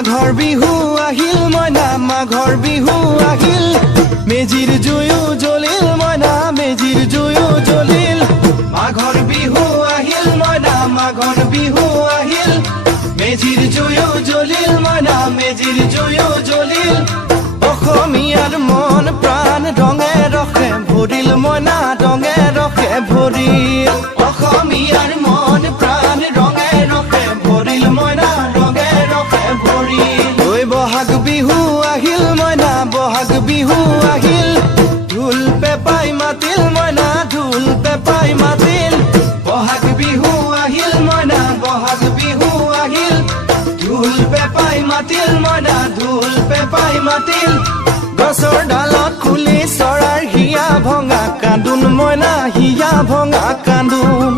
মাঘৰ বিহু আহিল মইনা মাঘৰ বিহু আহিল মেজিৰ জুয়ো জ্বলিল মইনা মেজিৰ জুয়ো জ্বলিল মাঘৰ বিহু আহিল মইনা মাঘৰ বিহু আহিল মেজিৰ জুয়ো জ্বলিল মইনা মেজিৰ জুয়ো জ্বলিল অসমীয়াৰ মন প্ৰাণ ৰঙে ৰখে ভৰিল মইনা ৰঙে ৰখে ভৰিল অসমীয়াৰ মন প্ৰাণ ৰঙে ৰখে ভৰিল মইনা ৰঙে ৰখে ভৰিল ঐ বহাগ বিহু আহিল মইনা বহাগ বিহু আহিল ঢোল পেপাই মাতিল মইনা ঢোল পেপাই মাতিল বহাগ বিহু আহিল মইনা বহাগ বিহু আহিল ঢোল পেপাই মাতিল মইনা ঢোল পেপাই মাতিল গছৰ ডালত খুলি চৰাইৰ হিয়া ভঙা কান্দোন মইনা হিয়া ভঙা কান্দোন